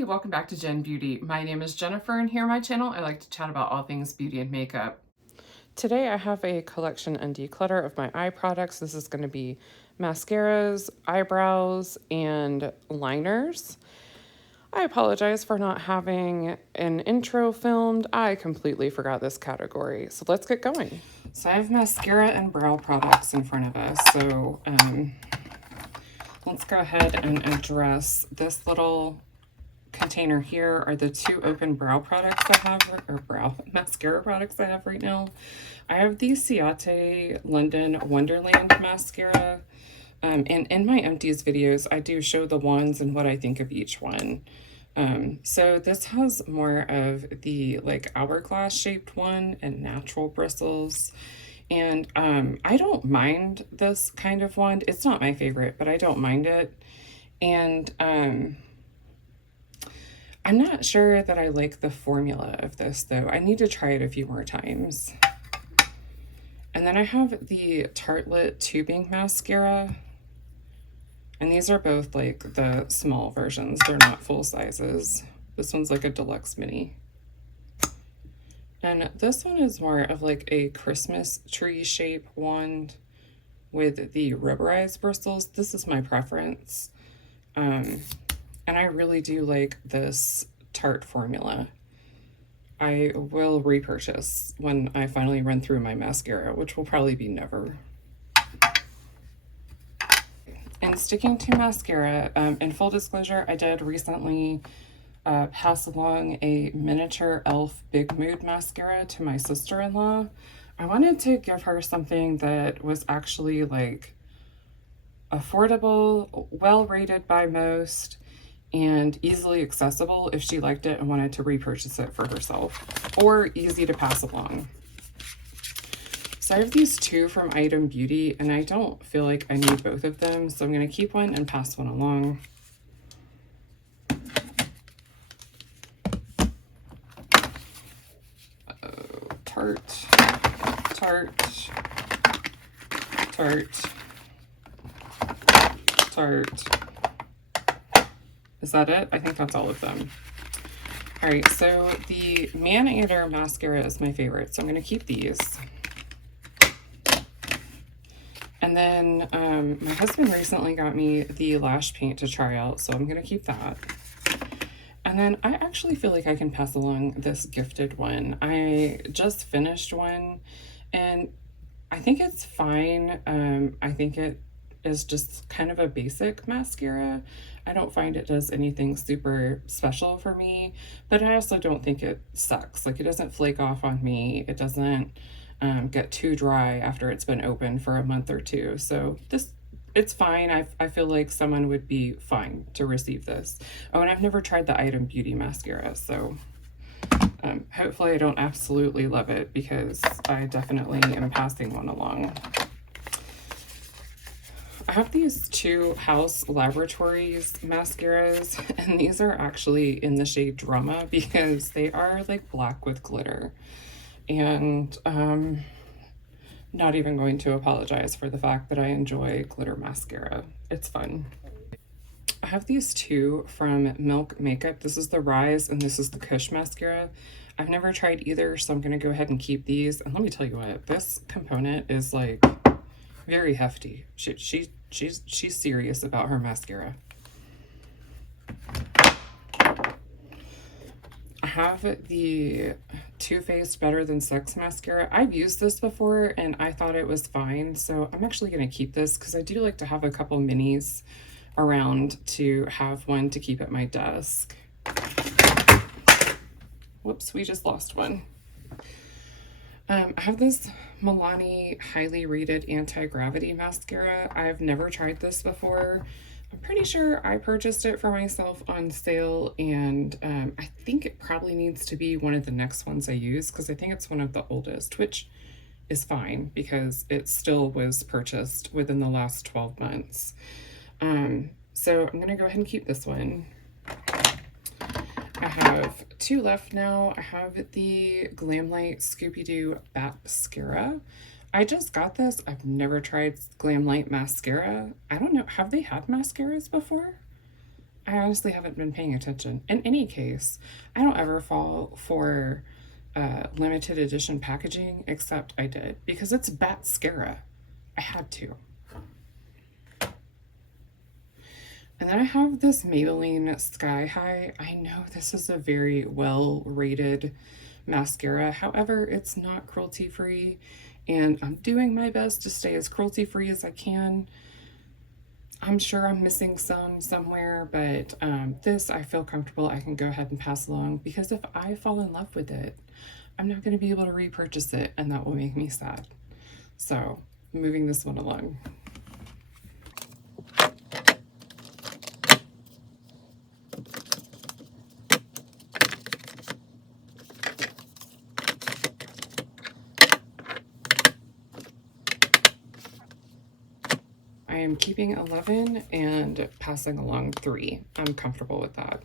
Hi, welcome back to Jen Beauty. My name is Jennifer, and here on my channel I like to chat about all things beauty and makeup. Today I have a collection and declutter of my eye products. This is going to be mascaras, eyebrows, and liners. I apologize for not having an intro filmed. I completely forgot this category. So let's get going. So I have mascara and brow products in front of us. So let's go ahead and address this little container. Here are the two open brow products I have, or brow mascara products I have right now. I have the Ciate London Wonderland mascara. And in my empties videos, I do show the wands and what I think of each one. So this has more of the like hourglass shaped one and natural bristles. And I don't mind this kind of wand. It's not my favorite, but I don't mind it. And I'm not sure that I like the formula of this though. I need to try it a few more times. And then I have the Tartelette tubing mascara. And these are both like the small versions. They're not full sizes. This one's like a deluxe mini. And this one is more of like a Christmas tree shape wand with the rubberized bristles. This is my preference. And I really do like this Tarte formula. I will repurchase when I finally run through my mascara, which will probably be never. And sticking to mascara, in full disclosure, I did recently pass along a miniature e.l.f. Big Mood mascara to my sister-in-law. I wanted to give her something that was actually like affordable, well rated by most, and easily accessible if she liked it and wanted to repurchase it for herself, or easy to pass along. So I have these two from Item Beauty, and I don't feel like I need both of them, so I'm going to keep one and pass one along. Tarte, Tarte, Tarte, Tarte. Is that it? I think that's all of them. All right, so the Man-Eater mascara is my favorite, so I'm going to keep these. And then my husband recently got me the lash paint to try out, so I'm going to keep that. And then I actually feel like I can pass along this gifted one. I just finished one, and I think it's fine. I think it is just kind of a basic mascara. I don't find it does anything super special for me, but I also don't think it sucks. Like, it doesn't flake off on me. It doesn't get too dry after it's been open for a month or two. So it's fine. I feel like someone would be fine to receive this. Oh, and I've never tried the Item Beauty mascara, so hopefully I don't absolutely love it, because I definitely am passing one along. I have these two House Laboratories mascaras, and these are actually in the shade Drama because they are like black with glitter. And not even going to apologize for the fact that I enjoy glitter mascara. It's fun. I have these two from Milk Makeup. This is the Rise and this is the Kush mascara. I've never tried either, so I'm going to go ahead and keep these. And let me tell you what, this component is like very hefty. She's serious about her mascara. I have the Too Faced Better Than Sex mascara. I've used this before and I thought it was fine, so I'm actually going to keep this because I do like to have a couple minis around to have one to keep at my desk. Whoops, we just lost one. I have this Milani Highly Rated Anti-Gravity mascara. I've never tried this before. I'm pretty sure I purchased it for myself on sale, and I think it probably needs to be one of the next ones I use because I think it's one of the oldest, which is fine because it still was purchased within the last 12 months. So I'm going to go ahead and keep this one. I have two left now. I have the Glamlight Scooby-Doo Bat Mascara. I just got this. I've never tried Glamlight mascara. I don't know. Have they had mascaras before? I honestly haven't been paying attention. In any case, I don't ever fall for limited edition packaging, except I did because it's Mascara. I had to. And then I have this Maybelline Sky High. I know this is a very well rated mascara. However, it's not cruelty free, and I'm doing my best to stay as cruelty free as I can. I'm sure I'm missing some somewhere, but this I feel comfortable I can go ahead and pass along, because if I fall in love with it, I'm not going to be able to repurchase it, and that will make me sad. So, moving this one along. I am keeping 11 and passing along 3. I'm comfortable with that.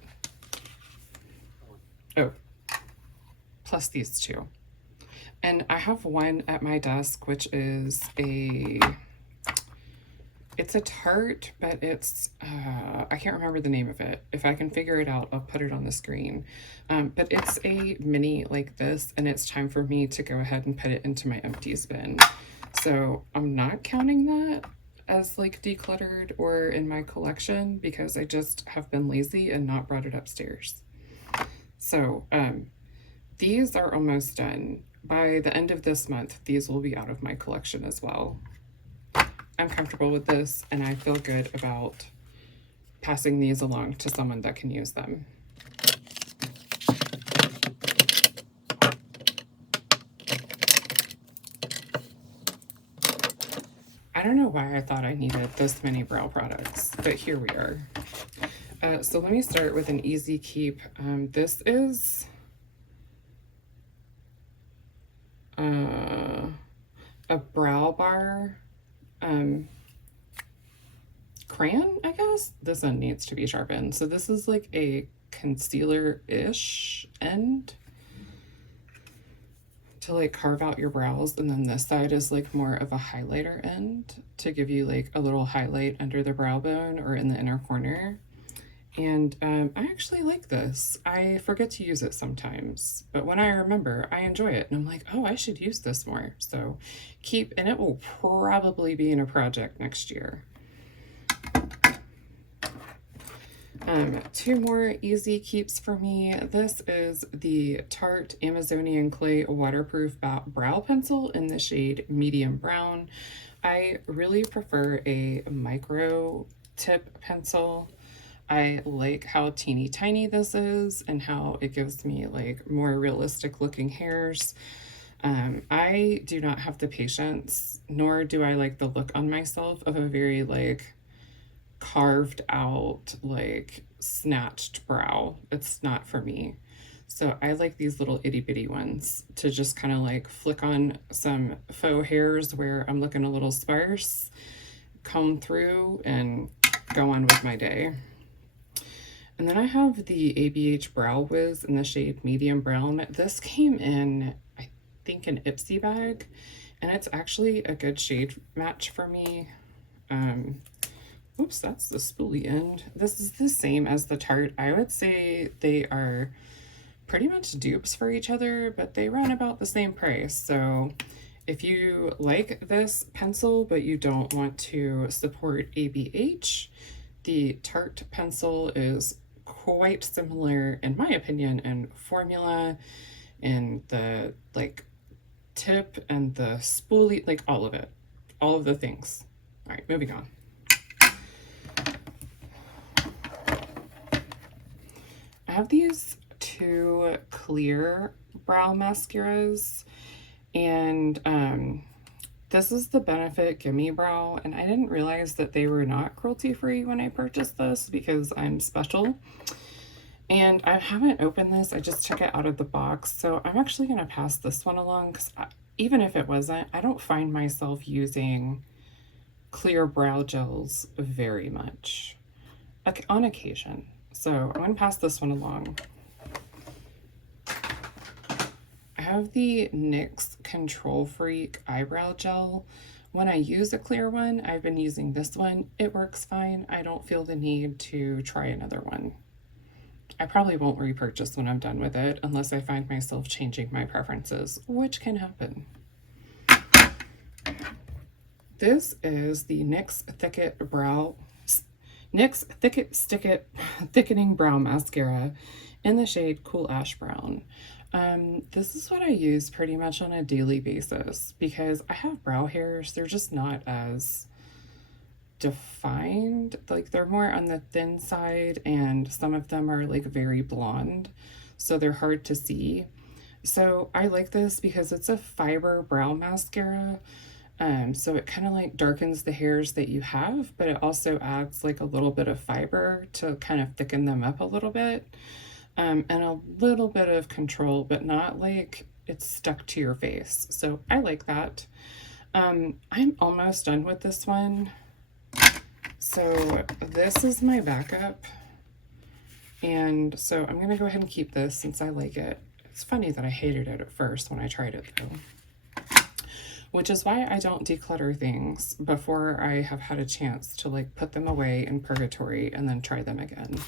Oh, plus these 2. And I have one at my desk, which is it's a Tarte, but it's, I can't remember the name of it. If I can figure it out, I'll put it on the screen. But it's a mini like this, and it's time for me to go ahead and put it into my empties bin. So I'm not counting that as like decluttered or in my collection, because I just have been lazy and not brought it upstairs. So these are almost done. By the end of this month, these will be out of my collection as well. I'm comfortable with this, and I feel good about passing these along to someone that can use them. I don't know why I thought I needed this many brow products, but here we are. So let me start with an easy keep. This is a brow bar crayon, I guess. This end needs to be sharpened. So this is like a concealer-ish end to like carve out your brows, and then this side is like more of a highlighter end to give you like a little highlight under the brow bone or in the inner corner. And I actually like this. I forget to use it sometimes, but when I remember, I enjoy it, and I'm like, oh, I should use this more. So keep, and it will probably be in a project next year. 2 more easy keeps for me. This is the Tarte Amazonian Clay Waterproof Brow Pencil in the shade Medium Brown. I really prefer a micro tip pencil. I like how teeny tiny this is and how it gives me like more realistic looking hairs. I do not have the patience, nor do I like the look on myself of a very like carved out, like snatched brow. It's not for me. So I like these little itty bitty ones to just kind of like flick on some faux hairs where I'm looking a little sparse, comb through, and go on with my day. And then I have the ABH Brow Wiz in the shade Medium Brown. This came in, I think, an Ipsy bag, and it's actually a good shade match for me. Oops, that's the spoolie end. This is the same as the Tarte. I would say they are pretty much dupes for each other, but they run about the same price. So if you like this pencil, but you don't want to support ABH, the Tarte pencil is quite similar, in my opinion, in formula, in the like tip and the spoolie, like all of it, all of the things. All right, moving on. I have these 2 clear brow mascaras, and this is the Benefit Gimme Brow, and I didn't realize that they were not cruelty free when I purchased this because I'm special. And I haven't opened this, I just took it out of the box, so I'm actually going to pass this one along, because even if it wasn't, I don't find myself using clear brow gels very much, like on occasion. So I'm going to pass this one along. I have the NYX Control Freak Eyebrow Gel, When I use a clear one, I've been using this one. It works fine. I don't feel the need to try another one. I probably won't repurchase when I'm done with it unless I find myself changing my preferences, which can happen. This is the NYX Thickening Brow Mascara in the shade Cool Ash Brown. This is what I use pretty much on a daily basis because I have brow hairs. They're just not as defined. Like, they're more on the thin side, and some of them are like very blonde, so they're hard to see. So I like this because it's a fiber brow mascara. So it kind of like darkens the hairs that you have, but it also adds like a little bit of fiber to kind of thicken them up a little bit. And a little bit of control, but not like it's stuck to your face. So I like that. I'm almost done with this one. So this is my backup. And so I'm gonna go ahead and keep this since I like it. It's funny that I hated it at first when I tried it though. Which is why I don't declutter things before I have had a chance to like put them away in purgatory and then try them again.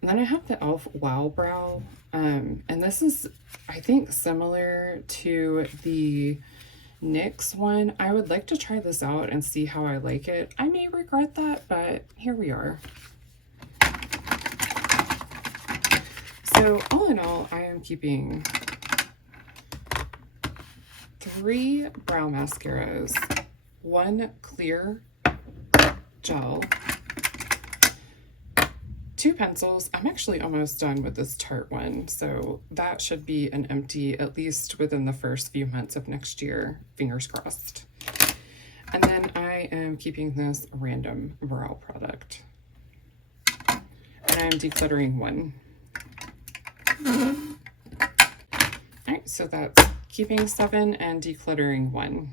And then I have the e.l.f. Wow Brow, and this is, I think, similar to the NYX one. I would like to try this out and see how I like it. I may regret that, but here we are. So all in all, I am keeping 3 brow mascaras, 1 clear gel, 2 pencils. I'm actually almost done with this Tarte one, so that should be an empty at least within the first few months of next year, fingers crossed. And then I am keeping this random brow product. And I'm decluttering 1. Alright, so that's keeping 7 and decluttering 1.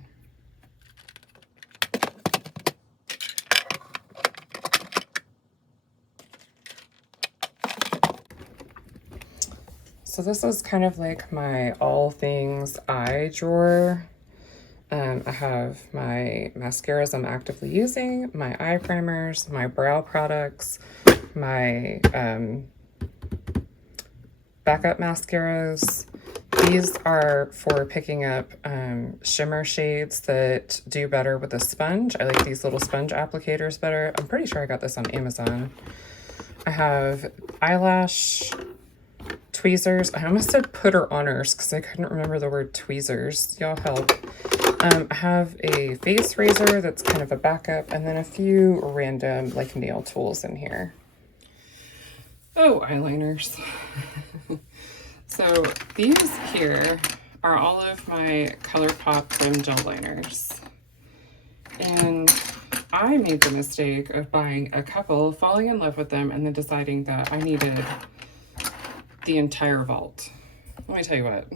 So this is kind of like my all things eye drawer. I have my mascaras I'm actively using, my eye primers, my brow products, my backup mascaras. These are for picking up shimmer shades that do better with a sponge. I like these little sponge applicators better. I'm pretty sure I got this on Amazon. I have eyelash tweezers. I almost said putter-oners because I couldn't remember the word tweezers. Y'all help. I have a face razor that's kind of a backup, and then a few random like nail tools in here. Oh, eyeliners. So these here are all of my Colourpop Trim Gel Liners. And I made the mistake of buying a couple, falling in love with them, and then deciding that I needed the entire vault. Let me tell you what.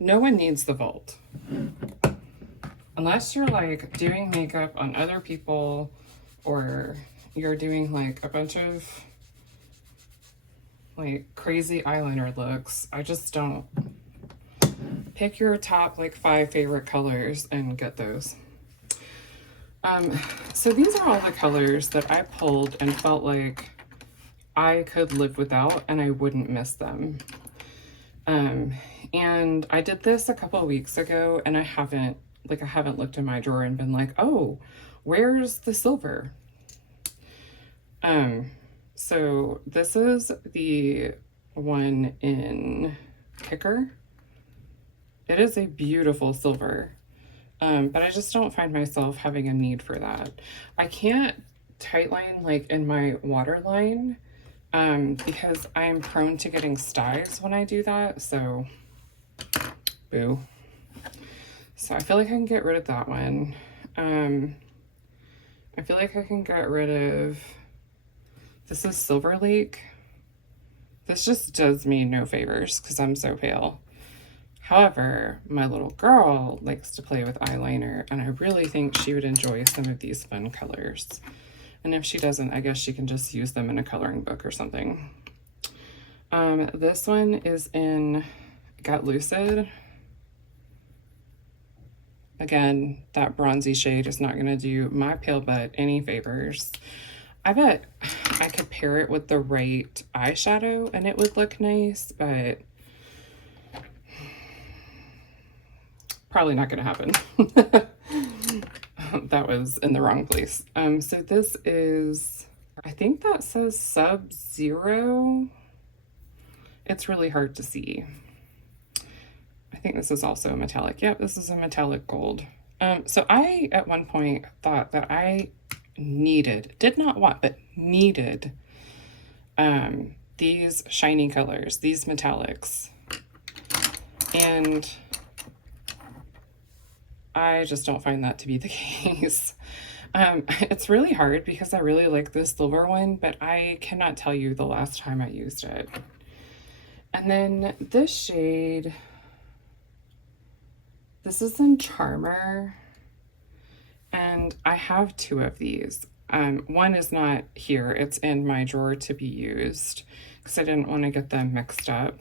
No one needs the vault. Unless you're like doing makeup on other people, or you're doing like a bunch of like crazy eyeliner looks. I just don't. Pick your top like 5 favorite colors and get those. So these are all the colors that I pulled and felt like I could live without and I wouldn't miss them. And I did this a couple of weeks ago, and I haven't looked in my drawer and been like, oh, where's the silver? So this is the one in Kicker. It is a beautiful silver, but I just don't find myself having a need for that. I can't tightline like in my waterline because I'm prone to getting styes when I do that, so boo. So I feel like I can get rid of that one. I feel like I can get rid of, this is Silver Lake. This just does me no favors because I'm so pale. However, my little girl likes to play with eyeliner, and I really think she would enjoy some of these fun colors. And if she doesn't, I guess she can just use them in a coloring book or something. This one is in Got Lucid. Again, that bronzy shade is not going to do my pale butt any favors. I bet I could pair it with the right eyeshadow and it would look nice, but probably not going to happen. That was in the wrong place. So this is, I think that says Sub-Zero. It's really hard to see. I think this is also a metallic. Yep, this is a metallic gold. So I, at one point, thought that I needed, did not want, but needed these shiny colors, these metallics. And I just don't find that to be the case. It's really hard because I really like this silver one, but I cannot tell you the last time I used it. And then this shade, this is in Charmer, and I have two of these. One is not here, it's in my drawer to be used because I didn't want to get them mixed up.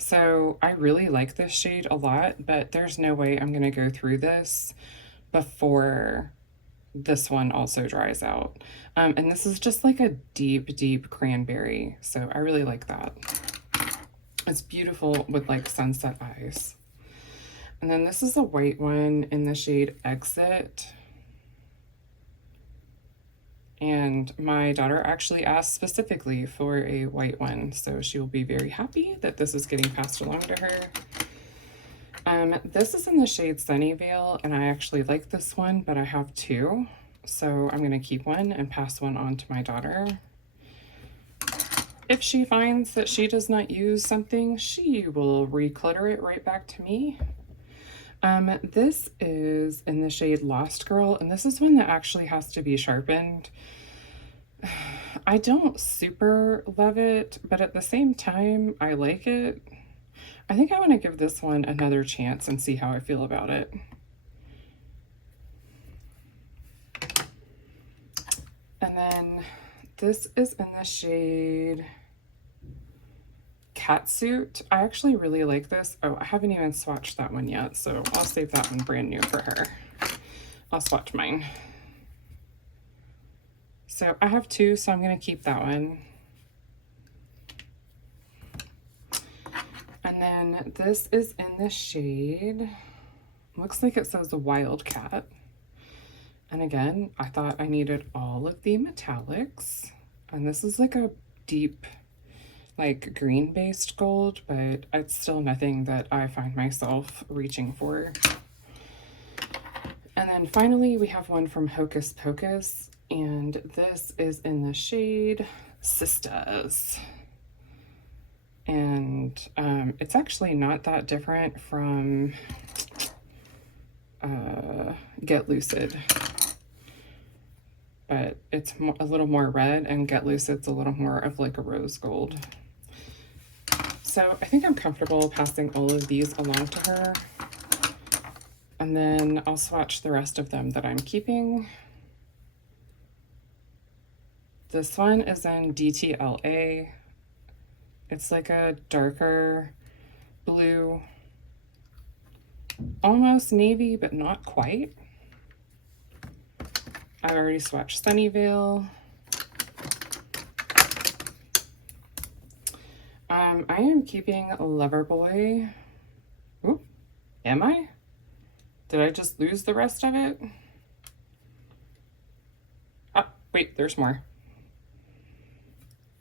So I really like this shade a lot, but there's no way I'm going to go through this before this one also dries out. And this is just like a deep, deep cranberry. So I really like that. It's beautiful with like sunset eyes. And then this is a white one in the shade Exit. And my daughter actually asked specifically for a white one, so she will be very happy that this is getting passed along to her. This is in the shade Sunnyvale, and I actually like this one, but I have two. So I'm going to keep one and pass one on to my daughter. If she finds that she does not use something, she will reclutter it right back to me. This is in the shade Lost Girl, and this is one that actually has to be sharpened. I don't super love it, but at the same time, I like it. I think I want to give this one another chance and see how I feel about it. And then this is in the shade Catsuit. I actually really like this. Oh, I haven't even swatched that one yet, so I'll save that one brand new for her. I'll swatch mine. So I have two, so I'm going to keep that one. And then this is in the shade, looks like it says the Wildcat. And again, I thought I needed all of the metallics. And this is like a deep, like green-based gold, but it's still nothing that I find myself reaching for. And then finally, we have one from Hocus Pocus, and this is in the shade Sisters. And it's actually not that different from Get Lucid, but it's a little more red, and Get Lucid's a little more of like a rose gold. So I think I'm comfortable passing all of these along to her, and then I'll swatch the rest of them that I'm keeping. This one is in DTLA. It's like a darker blue, almost navy, but not quite. I already swatched Sunnyvale. I am keeping Loverboy. Oop, am I? Did I just lose the rest of it? Ah, wait, there's more.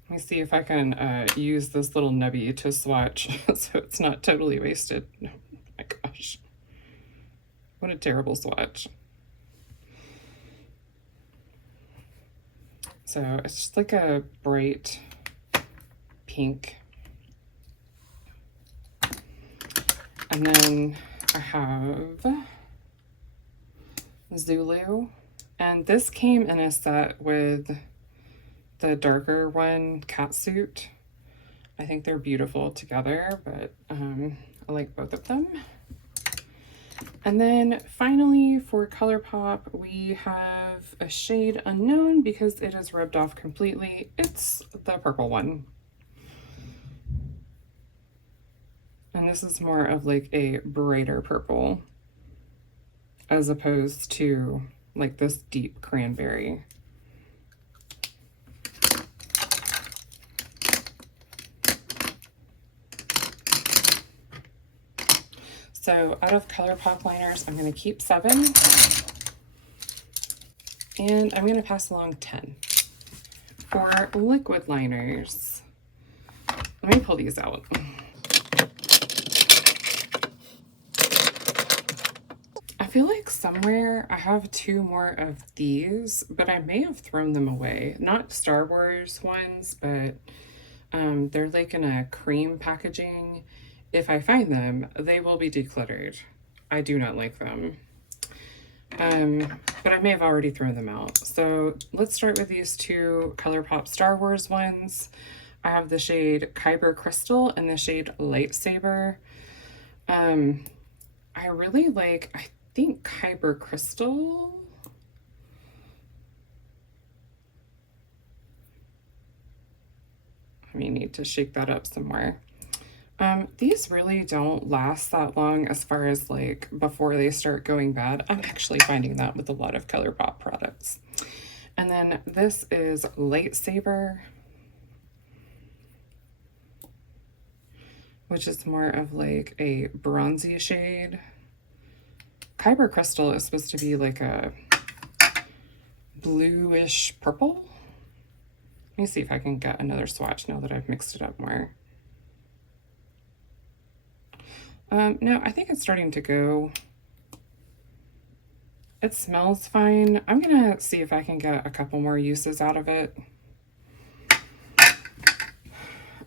Let me see if I can use this little nubby to swatch so it's not totally wasted. Oh my gosh. What a terrible swatch. So it's just like a bright pink. And then I have Zulu. And this came in a set with the darker one, Catsuit. I think they're beautiful together, but I like both of them. And then finally for Colourpop, we have a shade unknown because it is rubbed off completely. It's the purple one. And this is more of like a brighter purple. as opposed to like this deep cranberry. So out of Colourpop liners, I'm going to keep 7. And I'm going to pass along 10. For liquid liners, let me pull these out. I feel like somewhere I have 2 more of these, but I may have thrown them away. Not Star Wars ones, but they're like in a cream packaging. If I find them, they will be decluttered. I do not like them. But I may have already thrown them out. So let's start with these 2 Colourpop Star Wars ones. I have the shade Kyber Crystal and the shade Lightsaber. I really like, I think Kyber Crystal. I may need to shake that up somewhere. These really don't last that long as far as like before they start going bad. I'm actually finding that with a lot of Colourpop products. And then this is Lightsaber, which is more of like a bronzy shade. Kyber Crystal is supposed to be like a bluish purple. Let me see if I can get another swatch now that I've mixed it up more. No, I think it's starting to go. It smells fine. I'm gonna see if I can get a couple more uses out of it.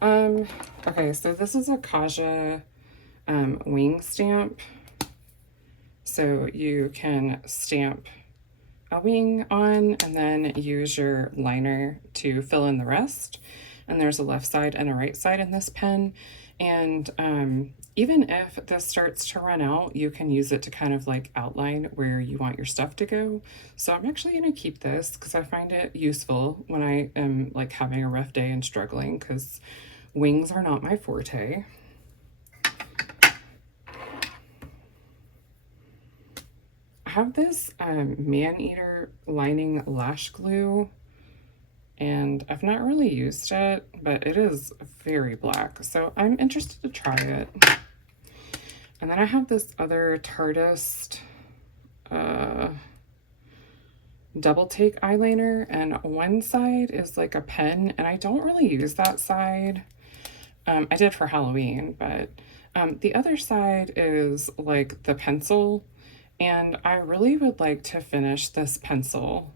Okay, so this is a Kaja wing stamp. So you can stamp a wing on and then use your liner to fill in the rest. And there's a left side and a right side in this pen. And even if this starts to run out, you can use it to kind of like outline where you want your stuff to go. So I'm actually going to keep this because I find it useful when I am like having a rough day and struggling, because wings are not my forte. I have this Man-Eater lining lash glue, and I've not really used it, but it is very black, so I'm interested to try it. And then I have this other Tartist double take eyeliner, and one side is like a pen, and I don't really use that side. I did for Halloween, but the other side is like the pencil, and I really would like to finish this pencil.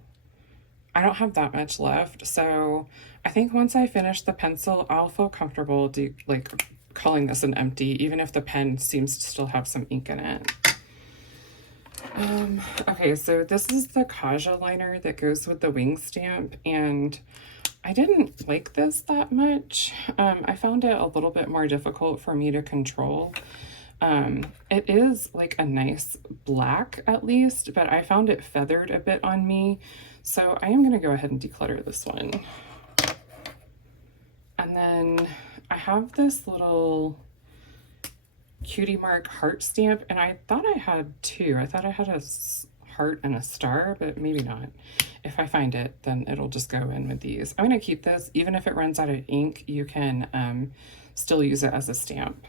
I don't have that much left, so I think once I finish the pencil, I'll feel comfortable like calling this an empty, even if the pen seems to still have some ink in it. Okay, so this is the Kaja liner that goes with the wing stamp, and I didn't like this that much. I found it a little bit more difficult for me to control. It is like a nice black at least, but I found it feathered a bit on me. So I am going to go ahead and declutter this one. And then I have this little Cutie Mark heart stamp, and I thought I had 2. I thought I had a heart and a star, but maybe not. If I find it, then it'll just go in with these. I'm going to keep this. Even if it runs out of ink, you can still use it as a stamp.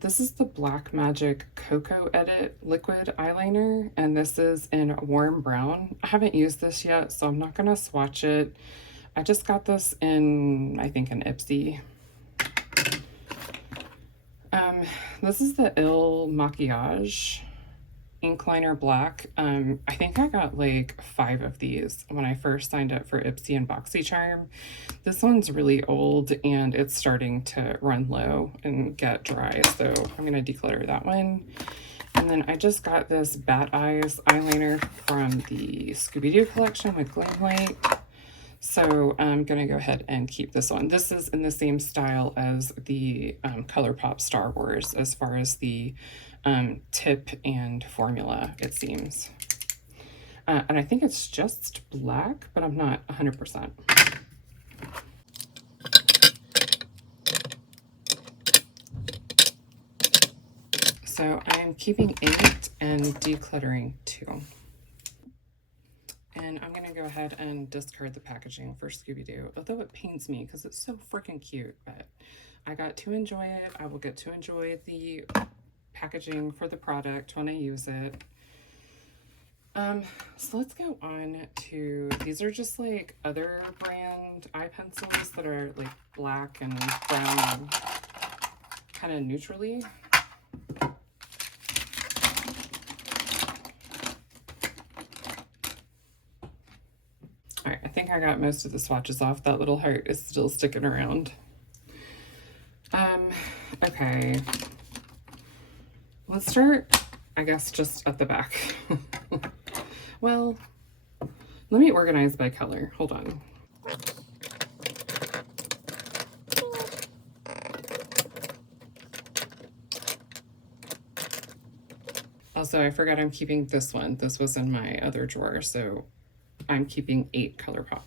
This is the Black Magic Cocoa Edit liquid eyeliner, and this is in warm brown. I haven't used this yet, so I'm not going to swatch it. I just got this in, I think, an Ipsy. This is the E.l.f. Maquillage ink liner black. I think I got like 5 of these when I first signed up for Ipsy and BoxyCharm. This one's really old and it's starting to run low and get dry, so I'm going to declutter that one. And then I just got this Bat Eyes eyeliner from the Scooby-Doo collection with Gleam Light. So I'm going to go ahead and keep this one. This is in the same style as the Colourpop Star Wars as far as the tip and formula, it seems. And I think it's just black, but I'm not 100%. So So I am keeping 8 and decluttering 2. And I'm going to go ahead and discard the packaging for Scooby-Doo, although it pains me because it's so freaking cute, but I got to enjoy it. I will get to enjoy the packaging for the product when I use it. So let's go on to, these are just like other brand eye pencils that are like black and brown and kind of neutrally. All right, I think I got most of the swatches off. That little heart is still sticking around. Okay. Let's start, I guess, just at the back. Well, let me organize by color. Hold on. Also, I forgot I'm keeping this one. This was in my other drawer, so I'm keeping 8 Colourpop.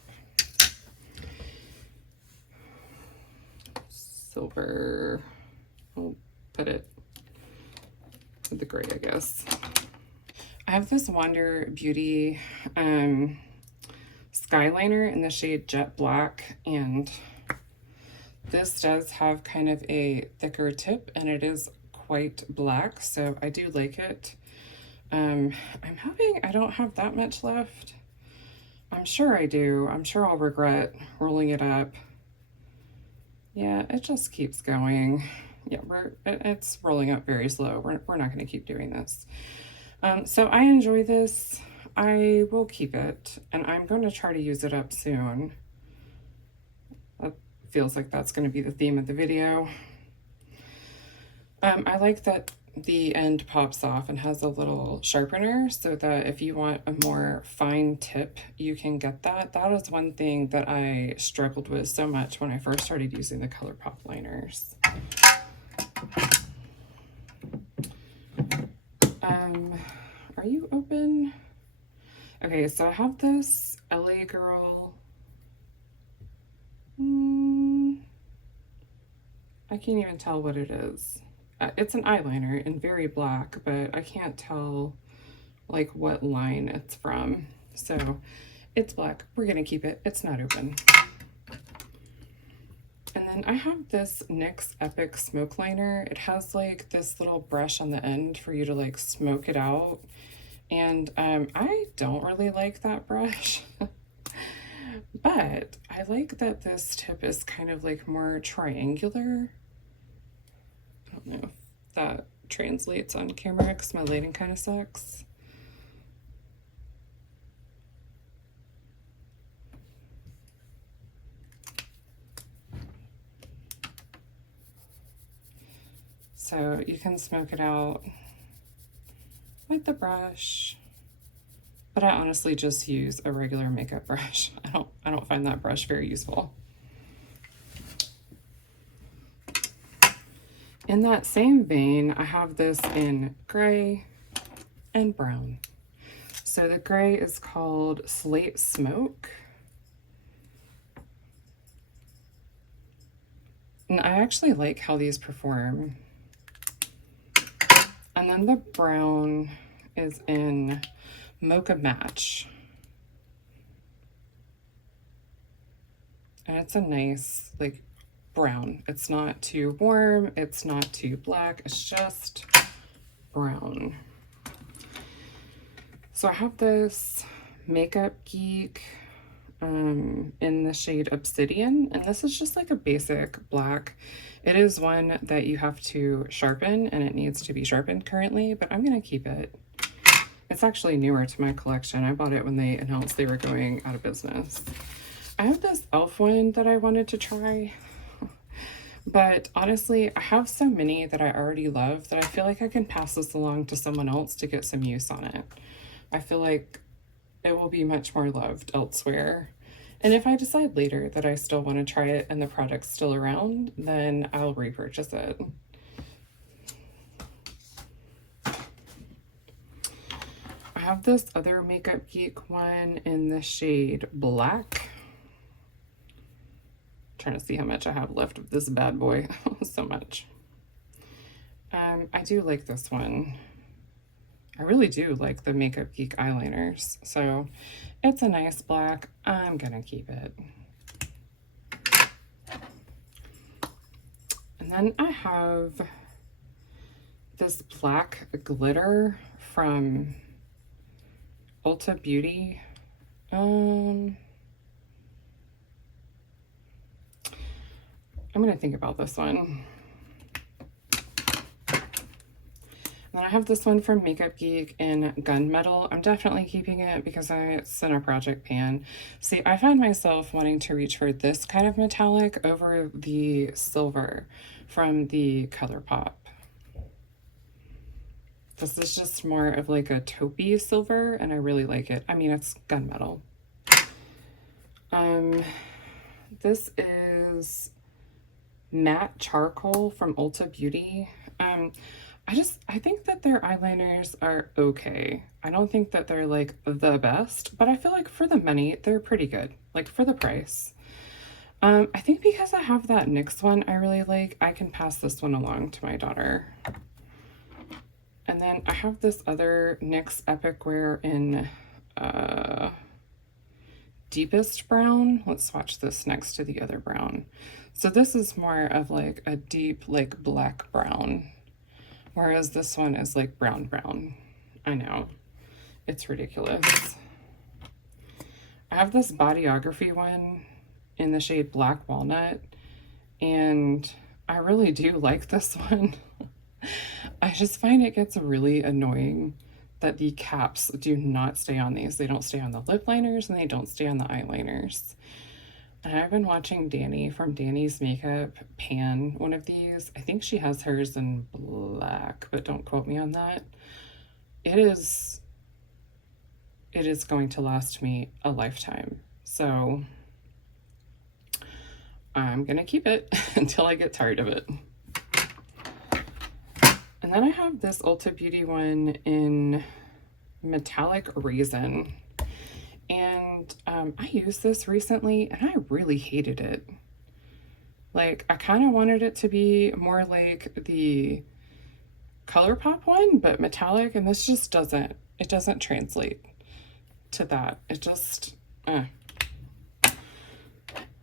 Silver. I'll put it with the gray, I guess. I have this Wander Beauty Skyliner in the shade Jet Black, and this does have kind of a thicker tip, and it is quite black, so I do like it. I'm hoping I don't have that much left. I'm sure I do. I'm sure I'll regret rolling it up. Yeah, it just keeps going. Yeah, it's rolling up very slow. We're not going to keep doing this. So I enjoy this. I will keep it, and I'm going to try to use it up soon. That feels like that's going to be the theme of the video. I like that the end pops off and has a little sharpener so that if you want a more fine tip, you can get that. That is one thing that I struggled with so much when I first started using the Colourpop liners. Are you open? Okay, so I have this LA Girl. I can't even tell what it is. It's an eyeliner in very black, but I can't tell like what line it's from. So it's black. We're gonna keep it. It's not open. And then I have this NYX Epic Smoke Liner. It has like this little brush on the end for you to like smoke it out. And I don't really like that brush. But I like that this tip is kind of like more triangular. I don't know if that translates on camera because my lighting kind of sucks. So you can smoke it out with the brush, but I honestly just use a regular makeup brush. I don't find that brush very useful. In that same vein, I have this in gray and brown. So the gray is called Slate Smoke. And I actually like how these perform. And then the brown is in Mocha Match. And it's a nice, like, brown. It's not too warm. It's not too black. It's just brown. So I have this Makeup Geek in the shade Obsidian. And this is just like a basic black. It is one that you have to sharpen, and it needs to be sharpened currently, but I'm going to keep it. It's actually newer to my collection. I bought it when they announced they were going out of business. I have this e.l.f. one that I wanted to try, but honestly, I have so many that I already love that I feel like I can pass this along to someone else to get some use on it. I feel like it will be much more loved elsewhere. And if I decide later that I still want to try it and the product's still around, then I'll repurchase it. I have this other Makeup Geek one in the shade Black. Trying to see how much I have left of this bad boy. So much. I do like this one. I really do like the Makeup Geek eyeliners. So it's a nice black. I'm gonna keep it. And then I have this black glitter from Ulta Beauty. I'm gonna think about this one. And then I have this one from Makeup Geek in Gunmetal. I'm definitely keeping it because it's in a project pan. See, I find myself wanting to reach for this kind of metallic over the silver from the Colourpop. This is just more of like a taupey silver, and I really like it. I mean, it's gunmetal. This is Matte Charcoal from Ulta Beauty. I think that their eyeliners are okay. I don't think that they're like the best, but I feel like for the money, they're pretty good. Like for the price. I think because I have that NYX one I really like, I can pass this one along to my daughter. And then I have this other NYX Epic Wear in deepest brown. Let's swatch this next to the other brown. So this is more of like a deep like black brown, whereas this one is like brown. I know, it's ridiculous. I have this Bodyography one in the shade Black Walnut, and I really do like this one. I just find it gets really annoying that the caps do not stay on these. They don't stay on the lip liners and they don't stay on the eyeliners. And I've been watching Danny from Danny's Makeup pan one of these. I think she has hers in black, but don't quote me on that. It is going to last me a lifetime. So I'm gonna keep it until I get tired of it. And then I have this Ulta Beauty one in Metallic Raisin. And I used this recently and I really hated it. Like, I kind of wanted it to be more like the Colourpop one, but metallic, and this just doesn't translate to that. It just, we're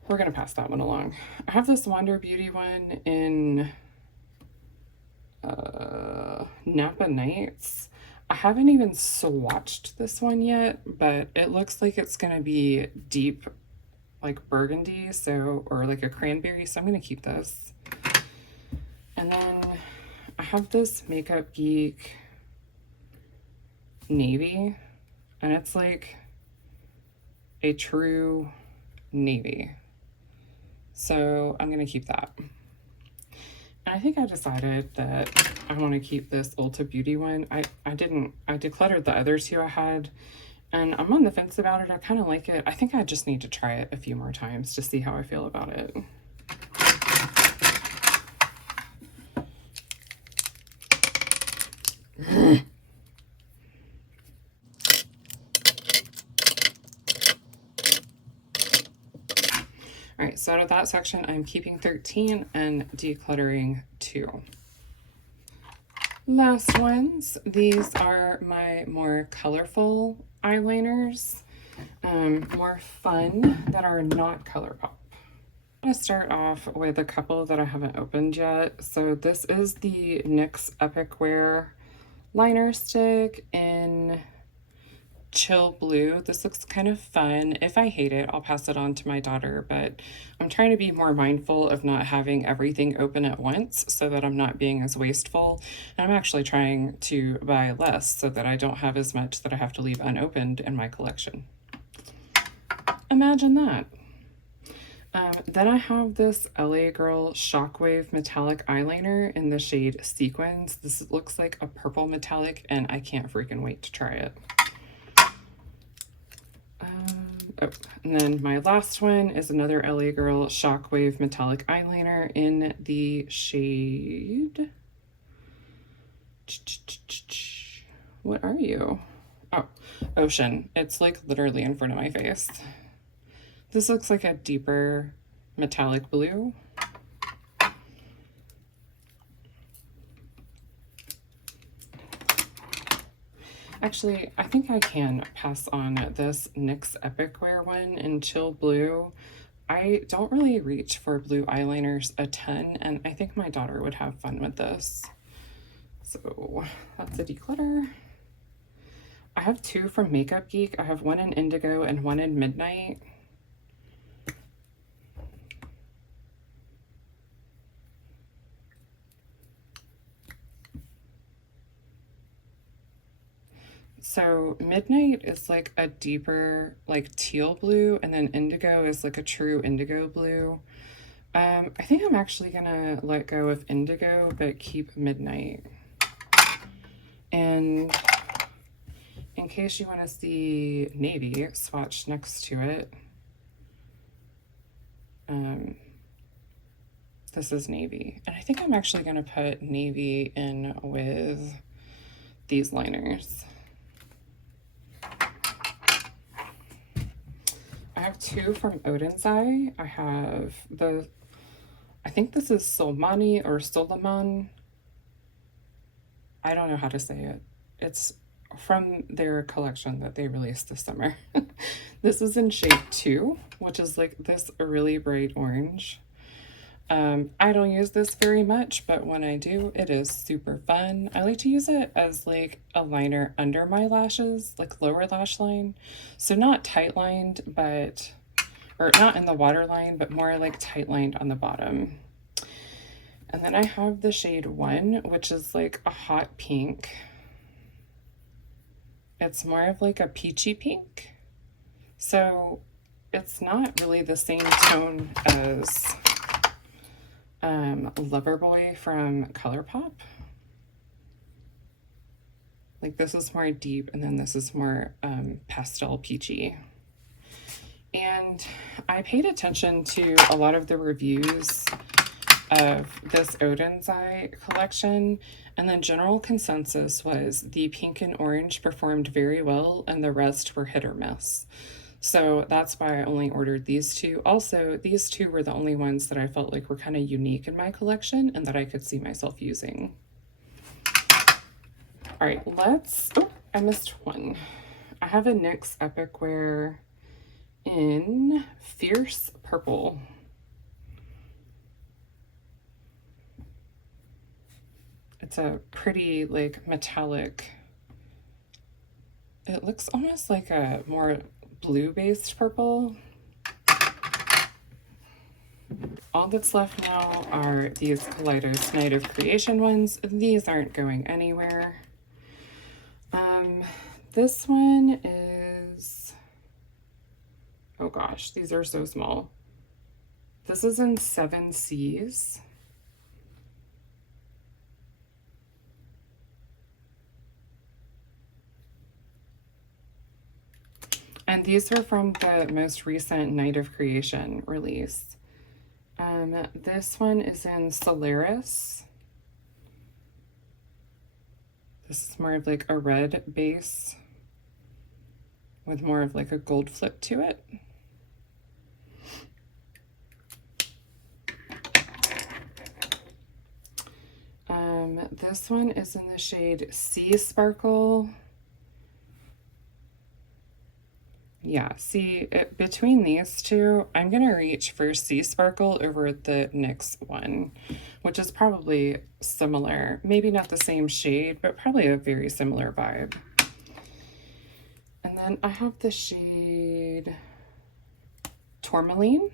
gonna pass that one along. I have this Wander Beauty one in Napa Nights. I haven't even swatched this one yet, but it looks like it's gonna be deep like burgundy, so, or like a cranberry, so I'm gonna keep this. And then I have this Makeup Geek navy, and it's like a true navy, so I'm gonna keep that. I think I decided that I want to keep this Ulta Beauty one. I decluttered the other two I had, and I'm on the fence about it. I kind of like it. I think I just need to try it a few more times to see how I feel about it. All right, so out of that section, I'm keeping 13 and decluttering 2. Last ones, these are my more colorful eyeliners, more fun, that are not Colourpop. I'm going to start off with a couple that I haven't opened yet. So this is the NYX Epic Wear liner stick in Chill Blue. This looks kind of fun. If I hate it, I'll pass it on to my daughter, but I'm trying to be more mindful of not having everything open at once so that I'm not being as wasteful. And I'm actually trying to buy less so that I don't have as much that I have to leave unopened in my collection. Imagine that. Then I have this LA Girl Shockwave Metallic Eyeliner in the shade Sequins. This looks like a purple metallic, and I can't freaking wait to try it. And then my last one is another LA Girl Shockwave Metallic Eyeliner in the shade... What are you? Oh, Ocean. It's like literally in front of my face. This looks like a deeper metallic blue. Actually, I think I can pass on this NYX Epic Wear one in Chill Blue. I don't really reach for blue eyeliners a ton, and I think my daughter would have fun with this. So that's a declutter. I have two from Makeup Geek. I have one in Indigo and one in Midnight. So Midnight is like a deeper like teal blue, and then Indigo is like a true indigo blue. I think I'm actually gonna let go of Indigo but keep Midnight. And in case you want to see navy swatched next to it, this is navy. And I think I'm actually going to put navy in with these liners. I have two from Odin's Eye. I have I think this is Solmani or Solomon. I don't know how to say it. It's from their collection that they released this summer. This is in shade 2, which is like this really bright orange. I don't use this very much, but when I do, it is super fun. I like to use it as like a liner under my lashes, like lower lash line. So not tight lined, but, or not in the waterline, but more like tight lined on the bottom. And then I have the shade 1, which is like a hot pink. It's more of like a peachy pink. So it's not really the same tone as Loverboy from Colourpop. Like this is more deep, and then this is more pastel peachy. And I paid attention to a lot of the reviews of this Odin's Eye collection, and the general consensus was the pink and orange performed very well and the rest were hit or miss. So that's why I only ordered these two. Also, these two were the only ones that I felt like were kind of unique in my collection and that I could see myself using. All right, oh, I missed one. I have a NYX Epic Wear in Fierce Purple. It's a pretty like metallic, it looks almost like a more blue-based purple. All that's left now are these Kaleidos Night of Creation ones. These aren't going anywhere. This one is, oh gosh, these are so small. This is in 7Cs. And these are from the most recent Night of Creation release. This one is in Solaris. This is more of like a red base with more of like a gold flip to it. This one is in the shade Sea Sparkle. Yeah, see, between these two, I'm going to reach for Sea Sparkle over the NYX one, which is probably similar. Maybe not the same shade, but probably a very similar vibe. And then I have the shade Tourmaline.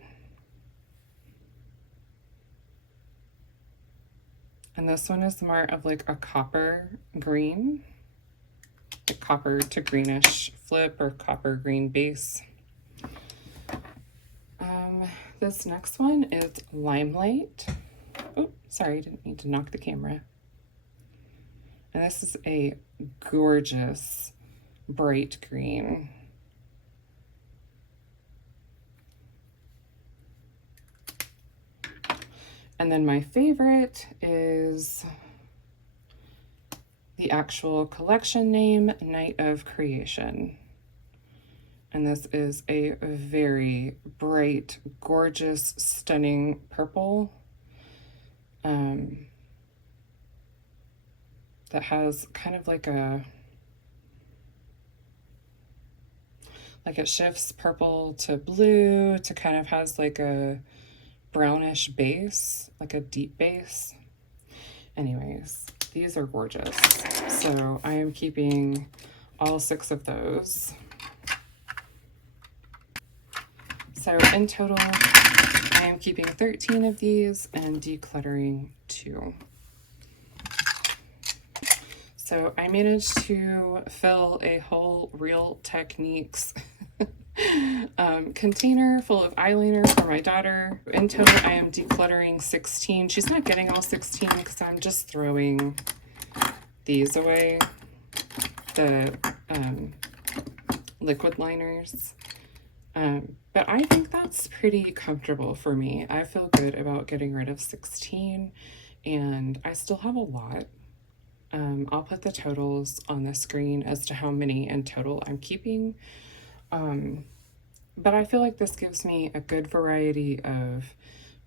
And this one is more of like a copper green. A copper to greenish flip or copper green base. This next one is Limelight. Oh, sorry, I didn't mean to knock the camera. And this is a gorgeous bright green. And then my favorite is the actual collection name, Night of Creation. And this is a very bright, gorgeous, stunning purple that has kind of like a Like it shifts purple to blue to kind of has like a brownish base, like a deep base. Anyways, these are gorgeous. So I am keeping all 6 of those. So in total, I am keeping 13 of these and decluttering 2. So I managed to fill a whole Real Techniques container full of eyeliner for my daughter. In total, I am decluttering 16. She's not getting all 16 because I'm just throwing these away, the liquid liners. But I think that's pretty comfortable for me. I feel good about getting rid of 16, and I still have a lot. I'll put the totals on the screen as to how many in total I'm keeping. But I feel like this gives me a good variety of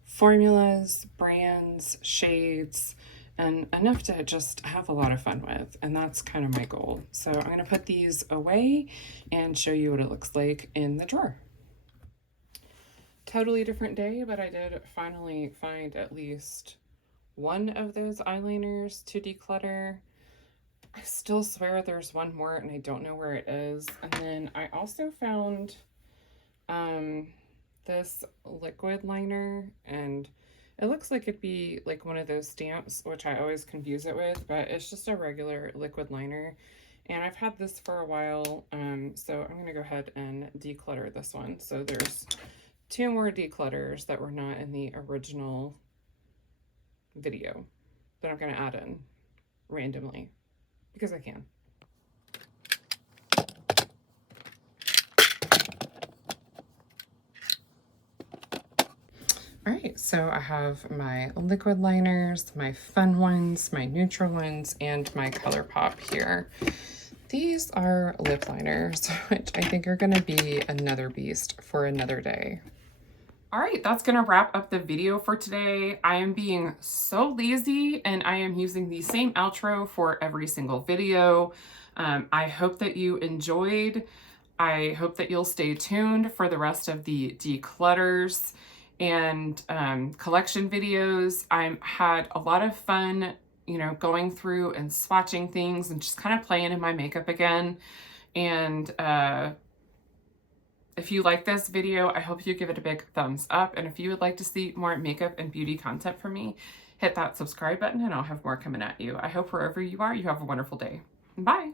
formulas, brands, shades, and enough to just have a lot of fun with. And that's kind of my goal. So I'm going to put these away and show you what it looks like in the drawer. Totally different day, but I did finally find at least one of those eyeliners to declutter. I still swear there's one more and I don't know where it is. And then I also found this liquid liner, and it looks like it'd be like one of those stamps, which I always confuse it with, but it's just a regular liquid liner. And I've had this for a while, so I'm gonna go ahead and declutter this one. So there's 2 more declutters that were not in the original video that I'm gonna add in randomly because I can. All right, so I have my liquid liners, my fun ones, my neutral ones, and my Colourpop here. These are lip liners, which I think are gonna be another beast for another day. All right, that's gonna wrap up the video for today. I am being so lazy and I am using the same outro for every single video. I hope that you enjoyed. I hope that you'll stay tuned for the rest of the declutters and collection videos. I had a lot of fun, you know, going through and swatching things and just kind of playing in my makeup again. And if you like this video, I hope you give it a big thumbs up. And if you would like to see more makeup and beauty content from me, hit that subscribe button and I'll have more coming at you. I hope wherever you are, you have a wonderful day. Bye.